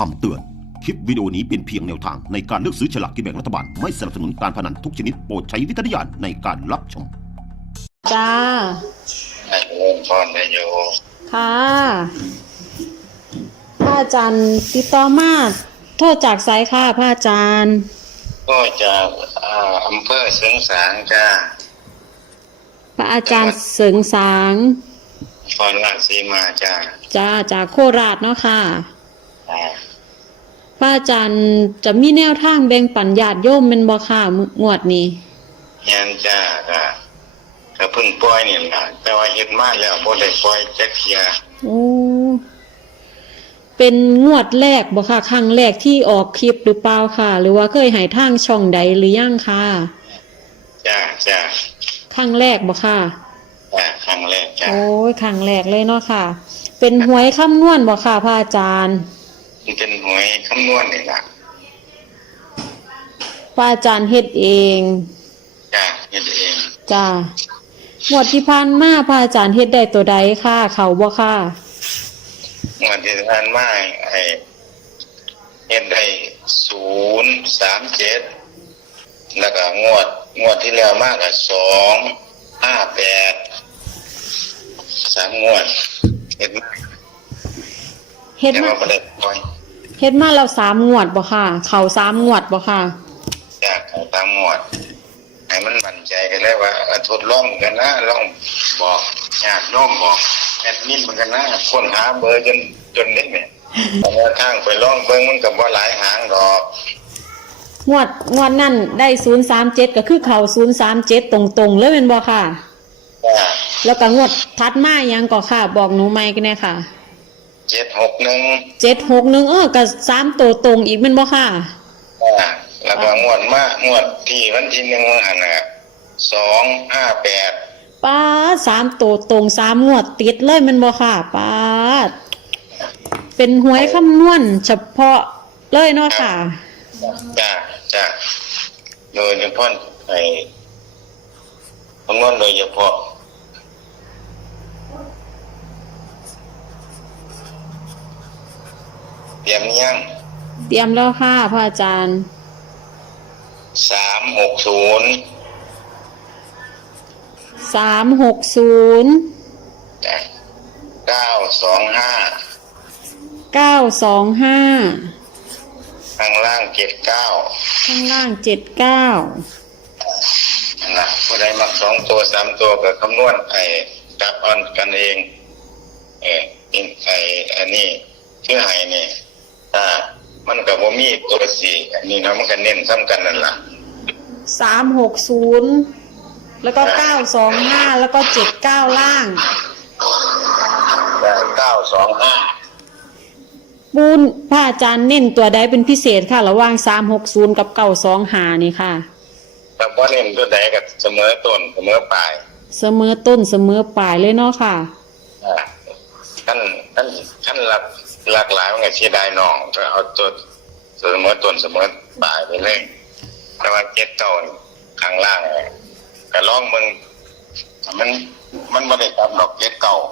คำเตือน คลิปวิดีโอนี้เป็นเพียงแนวทางในการเลือกซื้อฉลากกินแบ่งรัฐบาล ไม่สนับสนุนการพนันทุกชนิดโปรดใช้วิจารณญาณในการรับชมจ้าให้เริ่มพรได้อยู่ค่ะพระอาจารย์ติดต่อมาโทษจากไซค่ะพระอาจารย์ก็จากอำเภอเสริงสางจ้าพระอาจารย์เสริงสางพรราชสีมาจ้าจ้าจากโคราชเนาะค่ะอ่าพระอาจารย์จะมีแนวทางแบ่งปันญาติโยมเป็นบ่ค่ะงวดนี้ยันจ้าก็เพิ่งปล่อยนี่ล่ะแต่ว่าเฮ็ดมาแล้วบ่ได้ปล่อยจักเที่ยโอ้เป็นงวดแรกบ่ค่ะครั้งแรกที่ออกคลิปหรือเปล่าค่ะ หรือว่าเคยให้ทางช่องใดหรือยังค่ะจ้าครั้งแรกบ่ค่ะครั้งแรกจ้าโอ้ยครั้งแรกเลยเนาะค่ะ เป็นหวยคำนวณบ่ค่ะพระอาจารย์มันเป็นหวยคำนวณนี่ล่ะพระอาจารย์เฮ็ดเองจ้าเฮ็ดเองจ้าหมวดที่ผ่านมาพระอาจารย์เฮ็ดได้ตัวใดค่ะเขาบ่ค่ะงวดที่ผ่านมาไอ้เฮ็ดได้037แล้วก็งวดที่แล้วมาก็258 3 งวดเฮ็ดมาเฮ็ดแต่มาว่าบ่ได้ปล่อยเฮ็ดมาแล้ว3 งวดบ่ค่ะ เขา3 งวดบ่ค่ะจากของตามหมวดให้มันมั่นใจกันเลยว่าทดลองกันนะลองบอกญาติโยมบอกแอดมินเหมือนกันนะค้นหาเบอร์จนได้เนี่ยเอาแนวทางไปลองเบิ่งมันก็บ่หลายหางดอกงวดนั่นได้037ก็คือเขา037ตรงๆเลยแม่นบ่ค่ะจ้าแล้วก็งวดถัดมาหยังก็ค่ะ บอกหนูใหม่กันแน่ค่ะ 761 761ก็3ตัวตรงอีกแม่นบ่ค่ะจ้าแล้วก็งวดที่วันที่1อันน่ะ258 ป้าด3ตัวตรง3 งวดติดเลยแม่นบ่ค่ะป้าดเป็นหวยคำนวณเฉพาะเลยเนาะค่ะจ้าโดยเฉพาะไอ้คำนวณโดยเฉพาะเตรียมยังเตรียมแล้วค่ะพระอาจารย์ 360 360 จ้ะ925 925 ข้างล่าง79 ข้างล่าง79 นะผู้ใดมัก2ตัว3ตัวก็คำนวณจับเอนกันเองอันนี้ชื่อให้นี่มันก็บ่มีตัว4อันนี้เนาะมันก็เน้นซ้ำกันนั่นล่ะ 360แล้วก็925แล้วก็79ล่าง 925 ปูนพระอาจารย์เน้นตัวใดเป็นพิเศษค่ะระหว่าง360กับ925นี่ค่ะแต่บ่เน้นตัวใดก็เสมอต้นเสมอปลายเสมอต้นเสมอปลายเลยเนาะค่ะท่านหลากหลายมันก็เสียดายน้องก็เอาตัวเสมอต้นเสมอปลายไปเลยแต่ว่าเจ็ดเก้าข้างล่างก็ลองมึงมันบ่ได้กลับดอกเจ็ดเก้า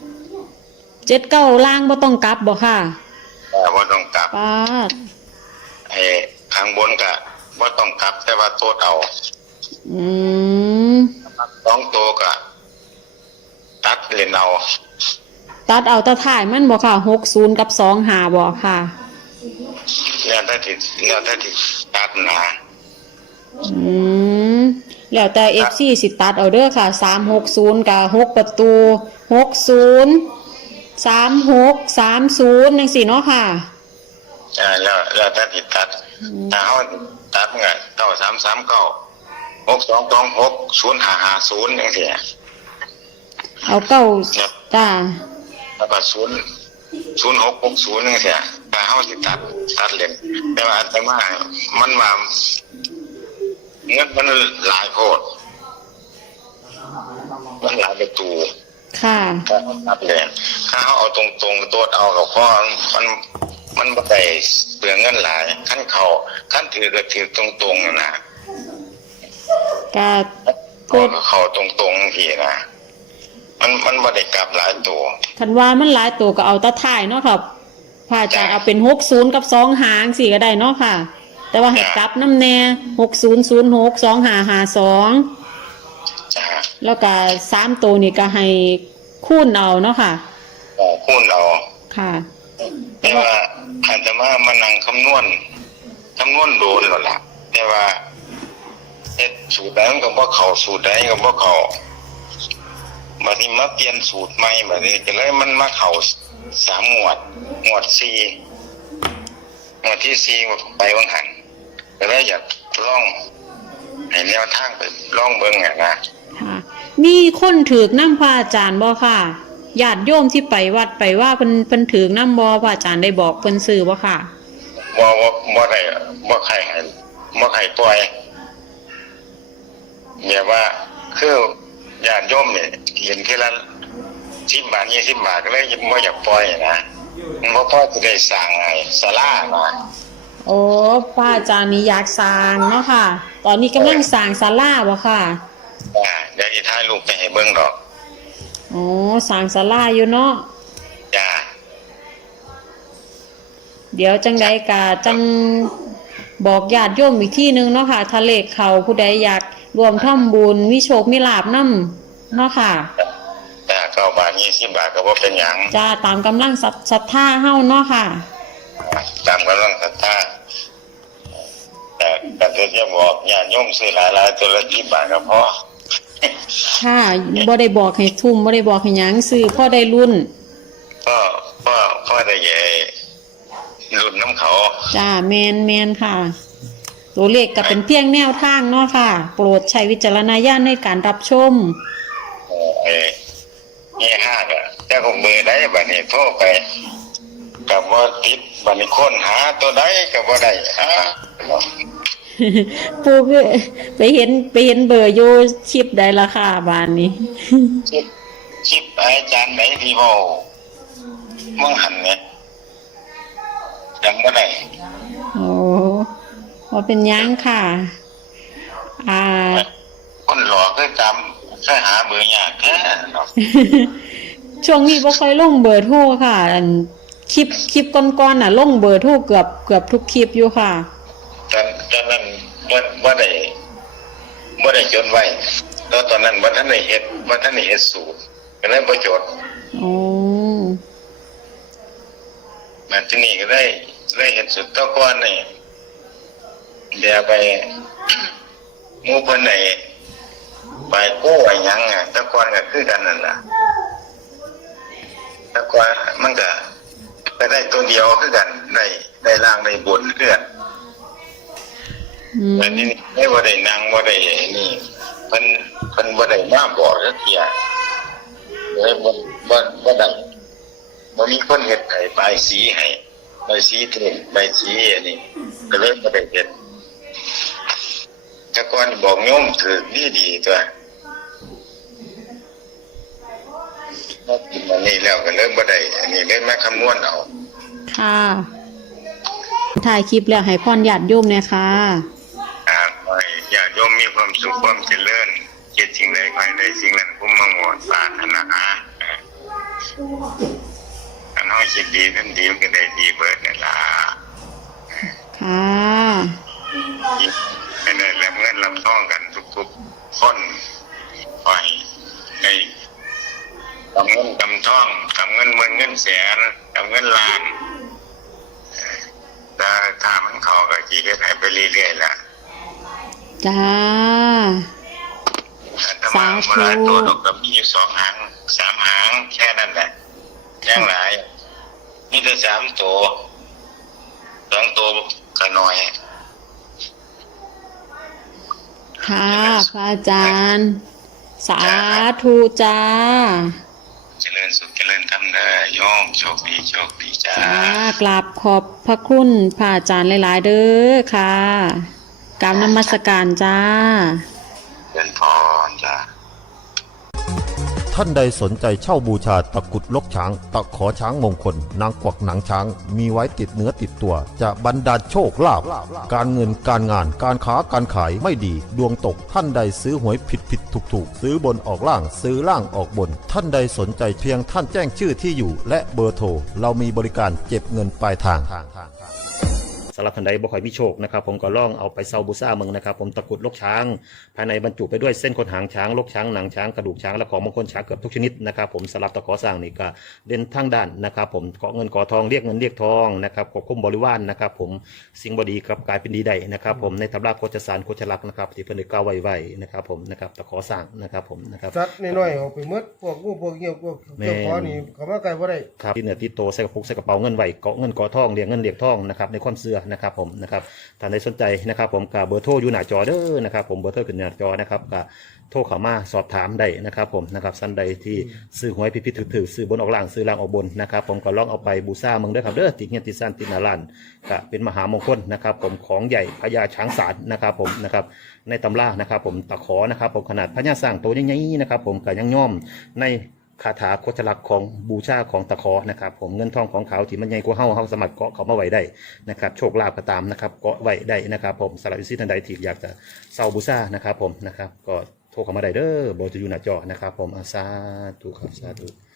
79ล่างบ่ต้องกลับบ่ค่ะบ่ต้องกลับป้าดข้างบนก็บ่ต้องกลับแต่ว่าโทษเอาอืมสองตัวก็ตัดเล่นเอาตัดเอาตะถ่ายมันบ่ค่ะ60กับ25บ่ค่ะแล้วถ้าที่ตัดนะอืมแล้วแต่ FC สิตัดเอาเด้อค่ะ360กับ6ประตู60 36 30จังซี่เนาะค่ะแล้วถ้าที่ตัดถ้าเฮาตัดมันก็9339 6226 0550จังซี่เอาเก้าจ้าแล้วก็0660จังซี่ถ้าเฮาสิตัดเล่นแต่ว่าอาตมามันมาเงินมันหลายโพดมันหลายประตูค่ะตัดเล่นถ้าเฮาเอาตรงๆตัวเอากับพ่อมันบ่ได้เปลืองเงินหลายคันถือก็ถือตรงๆนะกาเข้าตรงๆพี่นะมันบ่ได้กลับหลายตัวคันว่ามันหลายตัวก็เอาตะถ่ายเนาะครับพระระอาจารย์เอาเป็น60กับ2หางสิก็ได้เนาะค่ะ แต่ว่าให้กลับน้ำแน่6006 2552 จ้าแล้วก็3ตัวนี่ก็ให้คูณเอาเนาะค่ะคูณเอาค่ะแต่ว่าอาตมามานั่งคำนวณโดนแล้วล่ะแต่ว่าเฮ็ดสูตรใดมันก็บ่เข้าสูตรใดก็บ่เข้าบัดนี้มาเปลี่ยนสูตรใหม่บัดนี้ก็เลยมันมาเข้า3งวด4งวดที่4ไปวังหันก็เลยอยากลองให้แนวทางไปลองเบิ่งอ่ะนะค่ะมีคนถือกน้ำพระอาจารย์บ่ค่ะญาติโยมที่ไปวัดไปว่าเพิ่นถือกน้ำบ่พระอาจารย์ได้บอกเพิ่นซื้อบ่ค่ะบ่ได้บ่ใครให้บ่ใครปล่อยแบบว่าคือญาติโยมเนี่ยเห็นทีละ10 บาท20 บาทก็เลยบ่อยากปล่อยนะเพราะพ่อจะได้สร้างไงศาลานะโอ้พระอาจารย์นี่อยากสร้างเนาะค่ะ ตอนนี้กำลังสร้างศาลาบ่ค่ะเดี๋ยวจะถ่ายรูปไปให้เบิ่งดอกอ๋อสร้างศาลาอยู่เนาะจ้าเดี๋ยวจังใดกะจังบอกญาติโยมอีกที่นึงเนาะค่ะถ้าเลขเขาผู้ใดอยากรวมทำบุญมีโชคมีลาภนำเนาะค่ะแต่9 บาท20 บาทก็บ่เป็นหยังจ้าตามกำลังศรัทธาเฮาเนาะค่ะตามกำลังศรัทธาแต่จะบอกญาติโยมซื้อหลายๆตัวละ10 บาทก็พอค่ะบ่ได้บอกให้ทุ่มบ่ได้บอกให้หยังซื้อพ่อได้รุ่นพ่อได้ใหญ่รุ่นน้ำเขาจ้าแมนค่ะ ตัวเลขก็เป็นเพียงแนวทางเนาะค่ะ โปรดใช้วิจารณญาณในการรับชมนี่5ก็แต่ของมือได้บัดนี้โทรไปก็บ่ติดบัดนี้ค้นหาตัวใดก็บ่ได้ปูไปเห็นเบอร์อยู่ชิปได้ละค่ะบ้านนี้ชิปอาจารย์ไหนที่เว้ามั่งหันเนี่ยจำบ่ได้โอ้ว่าเป็นหยังค่ะคนหลอกคือจำหาเบอร์ยากแท้เนาะช่วงนี้บ่ค่อยลงเบอร์โทรค่ะอันคลิปก่อนๆน่ะลงเบอร์โทรเกือบทุกคลิปอยู่ค่ะตอนนั้นบ่ได้จดไว้แล้วตอนนั้นบ่ทันได้เฮ็ดสูตรก็เลยบ่จดอ๋อมาที่นี่ก็ได้เฮ็ดสูตรตะก่อนนี่เดี๋ยวไป หมู่เพิ่นได้ไปกู้ไว้หยังอ่ะตะก่อนก็คือกันนั่นล่ะตะก่อนมันก็ได้ตัวเดียวคือกันได้ล่างได้บนคือกันแต่นี่ไม่ว่าได้นางว่าได้นี่เพิ่นบ่ได้มาบอกจักเที่ยเลยบ่ได้บ่มีคนเฮ็ดให้ใบายสีให้ใบายสีเทศใบายสีอันนี้ก็เลยบ่ได้เฮ็ดแต่ก่อนบอกโยมถือดีตัวพอกินอันนี้แล้วก็เลยบ่ได้อันนี้เลยมาคำนวณเอาค่ะถ่ายคลิปแล้วให้พรญาติโยมเนี่ยค่ะขอให้ญาติโยมมีความสุขความเจริญคิดสิ่งใดขอให้ได้สิ่งนั้นคุ้มมังงอนปรารถนาอันเฮาคิดดีทำดีมันก็ได้ดีเบิดนั่นล่ะค่ะให้ได้รับเงินรับทองกันทุกๆคนขอให้ได้ทำเงินทำทองทำเงินหมื่นเงินแสนทำเงินล้านแต่ถ้ามันเข้าก็สิเฮ็ดให้ไปเรื่อยๆล่ะจ้า สาธุตัวดอกกับมีอยู่2 หาง 3 หางแค่นั้นแหละยังหลายมีแต่3 ตัว2 ตัวก็น้อยค่ะพระอาจารย์ สาธุจ้าเจริญสุขเจริญธรรมเด้อโยมโชคดีจ้าจ้ากราบขอบพระคุณพระอาจารย์หลายๆเด้อค่ะกราบนมัสการจ้าเป็นพรจ้าท่านใดสนใจเช่าบูชาตะกรุดลกช้างตะขอช้างมงคลนางกวักหนังช้างมีไว้ติดเนื้อติดตัวจะบรรดาลโชคลาภการเงินการงานการค้าการขายไม่ดีดวงตกท่านใดซื้อหวยผิดถูกซื้อบนออกล่างซื้อล่างออกบนท่านใดสนใจเพียงท่านแจ้งชื่อที่อยู่และเบอร์โทรเรามีบริการเก็บเงินปลายทางสำหรับท่านใดบ่ค่อยมีโชคนะครับผมก็ลองเอาไปเซาบูซ่าเมืองนะครับผมตะกรุดลกช้างภายในบรรจุไปด้วยเส้นขนหางช้างลกช้างหนังช้างกระดูกช้างและของมงคลช้างเกือบทุกชนิดนะครับผมสำหรับตะขอสร้างนี่ก็เด่นทางด้านนะครับผมเกาะเงินเกาะทองเรียกเงินเรียกทองนะครับควบคุมบริวารนะครับผมสิ่งบดีกับกลายเป็นดีได้นะครับผมในตำราโคจสารโคจลักษณ์นะครับที่เพิ่นได้กล่าวไว้นะครับผมนะครับตะขอสร้างนะครับผมนะครับสัตว์น้อยๆออกไปหมดพวกงูพวกเหี้ยวพวกเจ้าขอนี่เขามาไกลบ่ได้ครับที่เหนือที่โตใส่กระปุกใส่กระเป๋าเงินไว้เกาะเงินเกาะทองเรียกเงินเรียกทองนะครับในความเชื่อนะครับผมนะครับท่านใดสนใจนะครับผมกับเบอร์โทรอยู่หน้าจอเด้อนะครับผมเบอร์โทรขึ้นหน้าจอนะครับกับโทรเข้ามาสอบถามได้นะครับผมนะครับท่านใดที่ซื้อหวยผิดถือซื้อบนออกล่างซื้อล่างออกบนนะครับผมก็ลองเอาไปบูชาเมืองเด้อครับเด้อติดเงี้ยติดซ่านติดหน้าร้านก็เป็นมหามงคลนะครับผมของใหญ่พญาช้างศาลนะครับผมนะครับในตำรานะครับผมตะขอนะครับผมขนาดพญาสร้างโตใหญ่ๆนะครับผมก็ยังย่อมในคาถาโคจลักษณ์ของบูชาของตะขอนะครับผมเงินทองของเขาที่มันใหญ่กว่าเฮาสามารถเกาะเขามาไว้ได้นะครับโชคลาภก็ตามนะครับเกาะไว้ได้นะครับผมสำหรับวิสิท่านใดที่อยากจะเซาบูชานะครับผมนะครับก็โทรเข้ามาได้เด้อเบอร์จะอยู่หน้าจอนะครับผมสาธุครับสาธุ